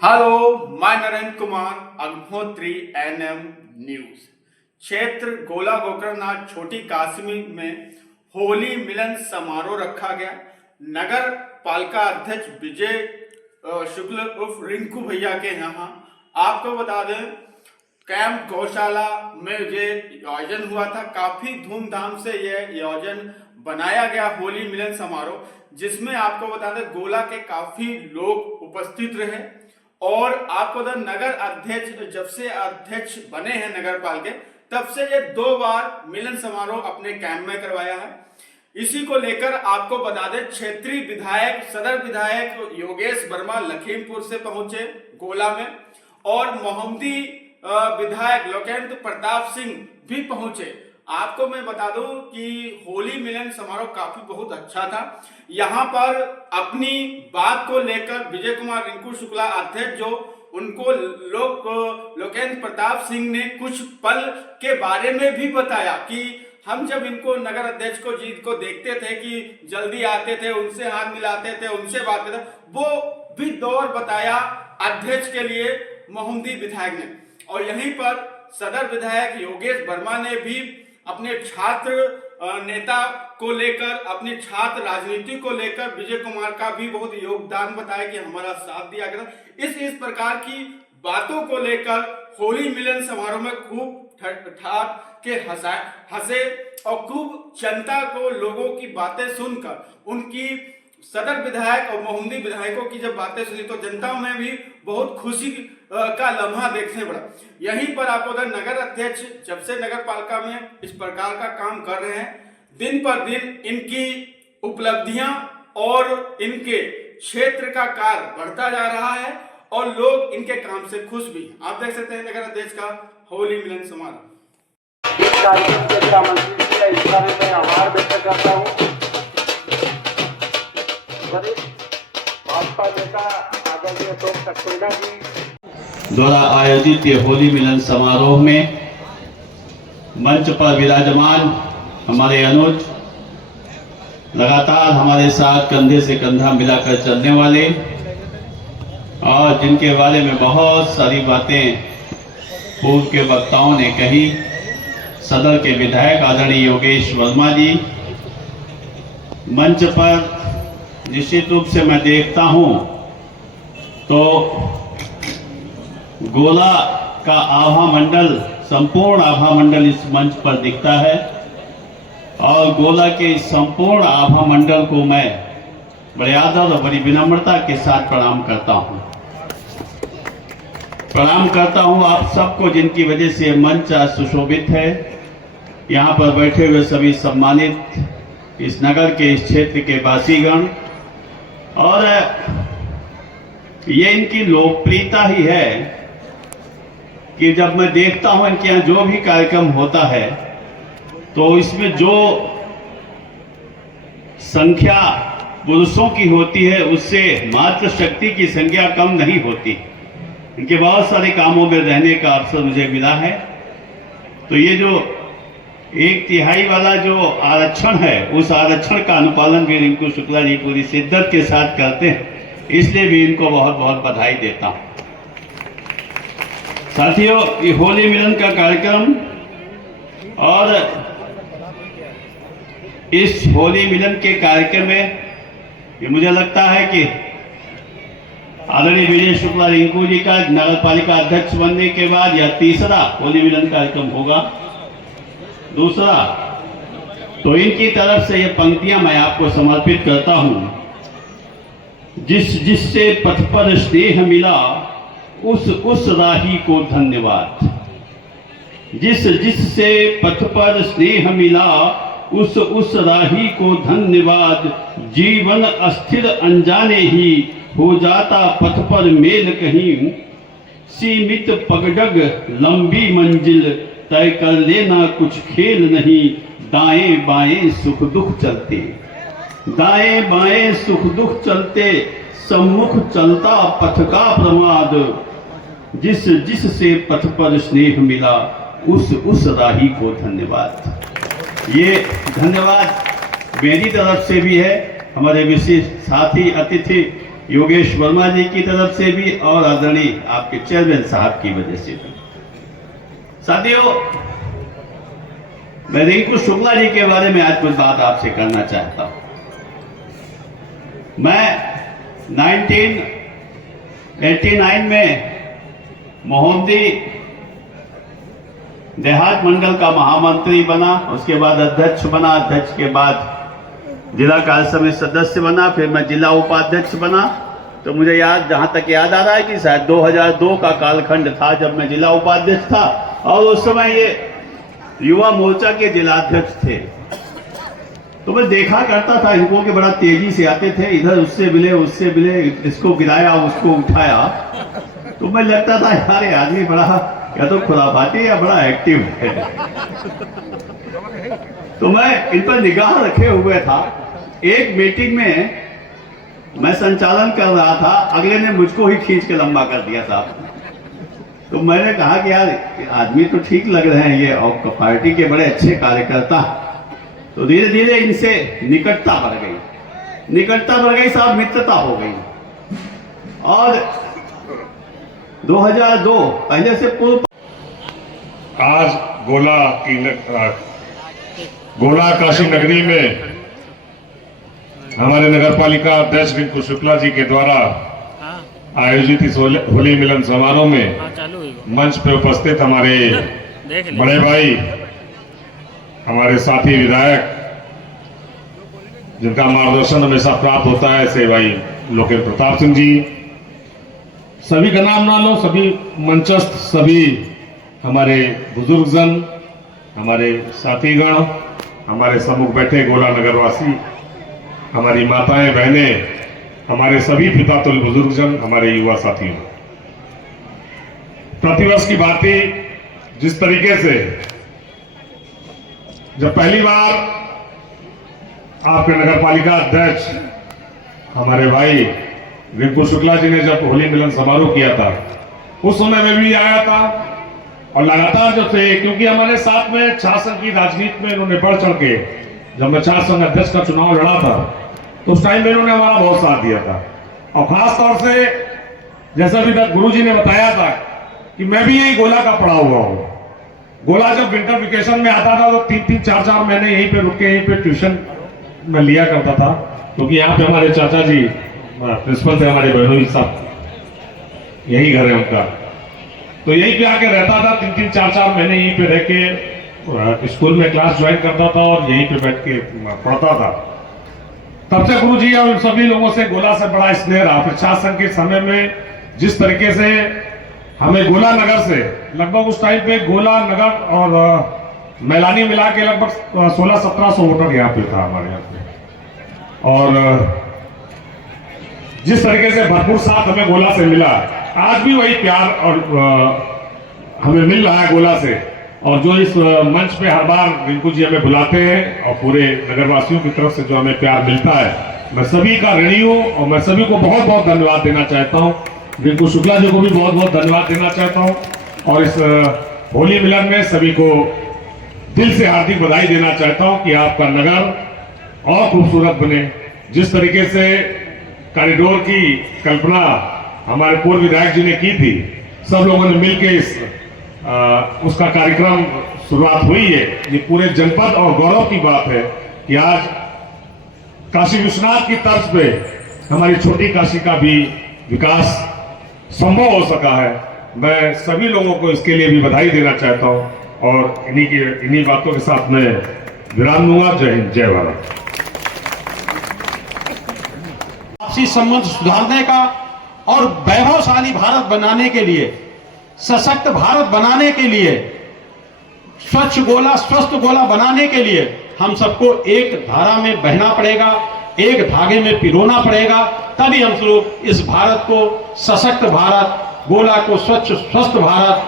Hello, मैं Narendra Kumar Agnihotri NM news. क्षेत्र गोला गोकर्णनाथ छोटी काशी में होली मिलन समारोह रखा गया। नगर पालिका अध्यक्ष विजय शुक्ल उर्फ रिंकू भैया के यहाँ आपको बता दें, कैंप गौशाला में ये आयोजन हुआ था। काफी धूमधाम से ये आयोजन बनाया गया होली मिलन समारोह, जिसमें आपको बता दें गोला के काफी लोग उपस्थित रहे। और आपको बता नगर अध्यक्ष जब से अध्यक्ष बने हैं नगर पालिका, तब से ये 2 बार मिलन समारोह अपने कैंप में करवाया है। इसी को लेकर आपको बता दें, क्षेत्रीय विधायक सदर विधायक योगेश वर्मा लखीमपुर से पहुंचे गोला में, और मोहम्मदी विधायक लोकेंद्र प्रताप सिंह भी पहुंचे। आपको मैं बता दूं कि होली मिलन समारोह काफी बहुत अच्छा था। यहाँ पर अपनी बात को लेकर विजय कुमार रिंकू शुक्ला अध्यक्ष जो उनको लोकेंद्र प्रताप सिंह ने कुछ पल के बारे में भी बताया कि हम जब इनको नगर अध्यक्ष को जीत को देखते थे कि जल्दी आते थे, उनसे हाथ मिलाते थे, उनसे बात करते, वो भी दौर बताया अध्यक्ष के लिए मोहम्मदी विधायक ने। और यहीं पर सदर विधायक योगेश वर्मा ने भी अपने छात्र नेता को लेकर, अपने छात्र राजनीति को लेकर विजय कुमार का भी बहुत योगदान बताया कि हमारा साथ दिया गया। इस प्रकार की बातों को लेकर होली मिलन समारोह में खूब ठाट के हंसे और खूब जनता को लोगों की बातें सुनकर, उनकी सदर विधायक और मोहम्मदी विधायकों की जब बातें सुनी तो जनता में भी बहुत खुशी का लम्हा देखने पड़ा। यहीं पर आपको नगर अध्यक्ष जब से नगर पालिका में इस प्रकार का काम कर रहे हैं, दिन पर दिन इनकी उपलब्धियां और इनके क्षेत्र का कार्य बढ़ता जा रहा है और लोग इनके काम से खुश भी। आप देख सकते हैं नगर अध्यक्ष का होली मिलन समारोह। इस कार्यक्रम के मंत्री का इस बारे में आभार व्यक्त करता हूँ। भाजपा नेता आदरणीय अशोक सक्सेना जी द्वारा आयोजित ये होली मिलन समारोह में मंच पर विराजमान हमारे अनुज, लगातार हमारे साथ कंधे से कंधा मिलाकर चलने वाले और जिनके बारे में बहुत सारी बातें पूर्व के वक्ताओं ने कही, सदर के विधायक आदरणीय योगेश वर्मा जी। मंच पर निश्चित रूप से मैं देखता हूं तो गोला का आभा मंडल, संपूर्ण आभा मंडल इस मंच पर दिखता है और गोला के इस संपूर्ण आभा मंडल को मैं बड़े आदर और बड़ी विनम्रता के साथ प्रणाम करता हूं। प्रणाम करता हूं आप सबको जिनकी वजह से मंच आज सुशोभित है। यहाँ पर बैठे हुए सभी सम्मानित इस नगर के, इस क्षेत्र के वासीगण, और ये इनकी लोकप्रियता ही है कि जब मैं देखता हूं इनके यहाँ जो भी कार्यक्रम होता है तो इसमें जो संख्या पुरुषों की होती है उससे मात्र शक्ति की संख्या कम नहीं होती। इनके बहुत सारे कामों में रहने का अवसर मुझे मिला है। तो ये जो 1/3 वाला जो आरक्षण है, उस आरक्षण का अनुपालन भी रिंकू शुक्ला जी पूरी शिद्दत के साथ करते हैं, इसलिए भी इनको बहुत बहुत बधाई देता हूं। साथियों, ये होली मिलन का कार्यक्रम और इस होली मिलन के कार्यक्रम में ये मुझे लगता है कि आदरणीय विजय शुक्ला रिंकू जी का नगर पालिका अध्यक्ष बनने के बाद यह 3रा होली मिलन कार्यक्रम होगा। दूसरा तो इनकी तरफ से ये पंक्तियां मैं आपको समर्पित करता हूं। जिससे पथ पर स्नेह मिला उस राही को धन्यवाद। जिससे पथ पर स्नेह मिला उस राही को धन्यवाद। जीवन अस्थिर अनजाने ही हो जाता पथ पर मेल कहीं। सीमित पगडग लंबी मंजिल तय कर लेना कुछ खेल नहीं। दाएं बाएं सुख दुख चलते, दाएं बाएं सुख दुख चलते, सम्मुख चलता पथ का प्रमाद। जिससे पथ पर स्नेह मिला उस राही को धन्यवाद। ये धन्यवाद मेरी तरफ से भी है, हमारे विशेष साथी अतिथि योगेश वर्मा जी की तरफ से भी और आदरणीय आपके चेयरमैन साहब की वजह से भी। साथियों, मैं रिंकू शुक्ला जी के बारे में आज कुछ बात आपसे करना चाहता हूं। मैं 1989 में मोहम्मदी देहात मंडल का महामंत्री बना, उसके बाद अध्यक्ष बना, अध्यक्ष के बाद जिला कार्य समिति सदस्य बना, फिर मैं जिला उपाध्यक्ष बना। तो मुझे याद, जहां तक याद आ रहा है कि शायद 2002 का कालखंड था जब मैं जिला उपाध्यक्ष था, और उस समय ये युवा मोर्चा के जिलाध्यक्ष थे। तो मैं देखा करता था इनको कि बड़ा तेजी से आते थे, इधर उससे मिले उससे मिले, इसको गिराया उसको उठाया। तो मैं लगता था यार ये आदमी बड़ा या तो खुराफाती या बड़ा एक्टिव है। तो मैं इन पर निगाह रखे हुए था। एक मीटिंग में मैं संचालन कर रहा था, अगले ने मुझको ही खींच के लंबा कर दिया था। तो मैंने कहा कि यार आदमी तो ठीक लग रहे हैं ये, और पार्टी के बड़े अच्छे कार्यकर्ता। तो धीरे धीरे इनसे निकटता बढ़ गई, साहब, मित्रता हो गई। और 2002 पहले से पूर्व आज गोला काशी नगरी में हमारे नगर पालिका अध्यक्ष रिंकू शुक्ला जी के द्वारा आयोजित इस होली मिलन समारोह में मंच पे उपस्थित हमारे बड़े भाई, हमारे साथी विधायक, जिनका मार्गदर्शन हमेशा प्राप्त होता है, ऐसे भाई लोकेश प्रताप सिंह जी, सभी का नाम ना लो, सभी मंचस्थ सभी हमारे बुजुर्गजन, हमारे साथीगण, हमारे सम्मुख बैठे गोला नगरवासी, हमारी माताएं बहनें, हमारे सभी पितातुल बुजुर्गजन, हमारे युवा साथियों, प्रतिवर्ष की भांति जिस तरीके से जब पहली बार आपके नगर पालिका अध्यक्ष हमारे भाई रिंकू शुक्ला जी ने जब होली मिलन समारोह किया था, उस समय में भी आया था। और लगातार जो थे, क्योंकि हमारे साथ में छात्र संघ की राजनीति में इन्होंने बढ़ चढ़ के, जब मैं छात्र संघ अध्यक्ष का चुनाव लड़ा था तो उस टाइम में इन्होंने हमारा बहुत साथ दिया था। और खास तौर से जैसा भी गुरु जी ने बताया था कि मैं भी यही गोला का पढ़ा हुआ हूँ। गोला जब विंटर वेकेशन में आता था तो 3-3, 4-4 महीने यहीं पे रुक के यहीं पे ट्यूशन में लिया करता था, क्योंकि यहाँ पे हमारे चाचा जी प्रिंसिपल थे, हमारे बहनोई साहब, यही घर है उनका। तो यहीं पे आके रहता था, 3-3, 4-4 महीने यहीं पे रह के स्कूल में क्लास ज्वाइन करता था और यहीं पे बैठ के पढ़ता था। तब से गुरु जी और सभी लोगों से गोला से बड़ा स्नेह रहा। प्रशासन के समय में जिस तरीके से हमें गोला नगर से लगभग उस टाइम पे गोला नगर और मैलानी मिला के लगभग 1600-1700 वोटर यहाँ पे था हमारे यहाँ पे। और जिस तरीके से भरपूर साथ हमें गोला से मिला, आज भी वही प्यार और हमें मिल रहा है गोला से। और जो इस मंच पे हर बार रिंकू जी हमें बुलाते हैं और पूरे नगरवासियों की तरफ से जो हमें प्यार मिलता है, मैं सभी का ऋणी हूँ और मैं सभी को बहुत बहुत धन्यवाद देना चाहता हूँ। रिंकू शुक्ला जी को भी बहुत बहुत धन्यवाद देना चाहता हूँ। और इस होली मिलन में सभी को दिल से हार्दिक बधाई देना चाहता हूँ कि आपका नगर और खूबसूरत बने। जिस तरीके से कॉरिडोर की कल्पना हमारे पूर्व विधायक जी ने की थी, सब लोगों ने मिलकर उसका कार्यक्रम शुरुआत हुई है। ये पूरे जनपद और गौरव की बात है कि आज काशी विश्वनाथ की तर्ज पे हमारी छोटी काशी का भी विकास संभव हो सका है। मैं सभी लोगों को इसके लिए भी बधाई देना चाहता हूं और इन्हीं बातों के साथ मैं विराम दूंगा। जय हिंद, जय भारत। आपसी संबंध सुधारने का और वैभवशाली भारत बनाने के लिए, सशक्त भारत बनाने के लिए, स्वच्छ गोला स्वस्थ गोला बनाने के लिए हम सबको एक धारा में बहना पड़ेगा, एक धागे में पिरोना पड़ेगा। तभी हम लोग इस भारत को सशक्त भारत, गोला को स्वच्छ स्वस्थ भारत,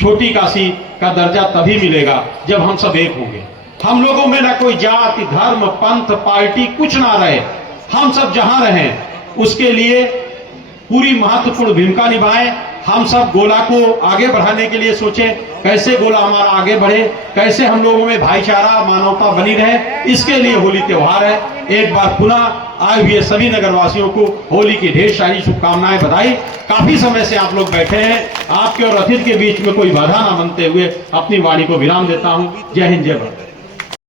छोटी काशी का दर्जा तभी मिलेगा जब हम सब एक होंगे। हम लोगों में ना कोई जाति, धर्म, पंथ, पार्टी कुछ ना रहे। हम सब जहां रहें उसके लिए पूरी महत्वपूर्ण भूमिका निभाएं। हम सब गोला को आगे बढ़ाने के लिए सोचें, कैसे गोला हमारा आगे बढ़े, कैसे हम लोगों में भाईचारा मानवता बनी रहे, इसके लिए होली त्योहार है। एक बार पुनः आए हुए सभी नगरवासियों को होली की ढेर सारी शुभकामनाएं, बधाई। काफी समय से आप लोग बैठे हैं, आपके और अतिथि के बीच में कोई बाधा ना बनते हुए अपनी वाणी को विराम देता हूं। जय हिंद, जय भारत।